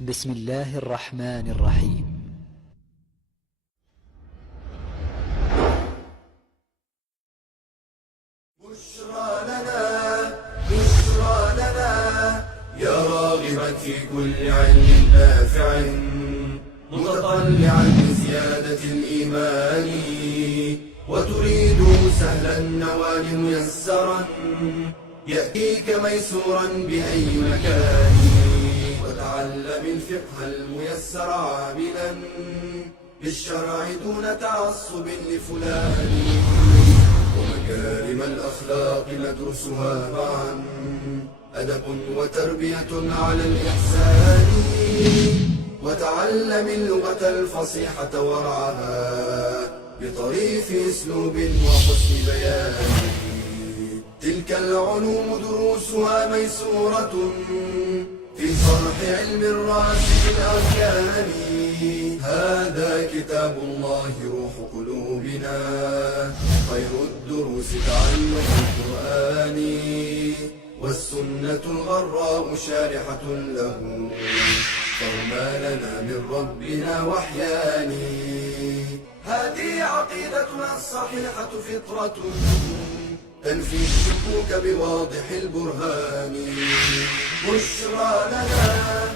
بسم الله الرحمن الرحيم. بشرى لنا يا راغبا في كل علم نافع متطلعا لزيادة الإيمان وتريد سهلا النوال ميسرا يأتيك ميسورا بأي مكان وتعلم الفقه الميسر عاملا بالشرع دون تعصب لفلان ومكارم الأخلاق ندرسها معا أدب وتربية على الإحسان وتعلم اللغة الفصيحة ورعاها بطريف أسلوب وحسن بيان تلك العلوم دروسها ميسورة في شرح علم الراسخ الأركان هذا كتاب الله روح قلوبنا خير الدروس تعلم القرآن والسنة الغراء شارحة له فهما لنا من ربنا وحيان هذه عقيدتنا الصحيحة فطرة تنفي الشكوك بواضح البرهان بشرى لنا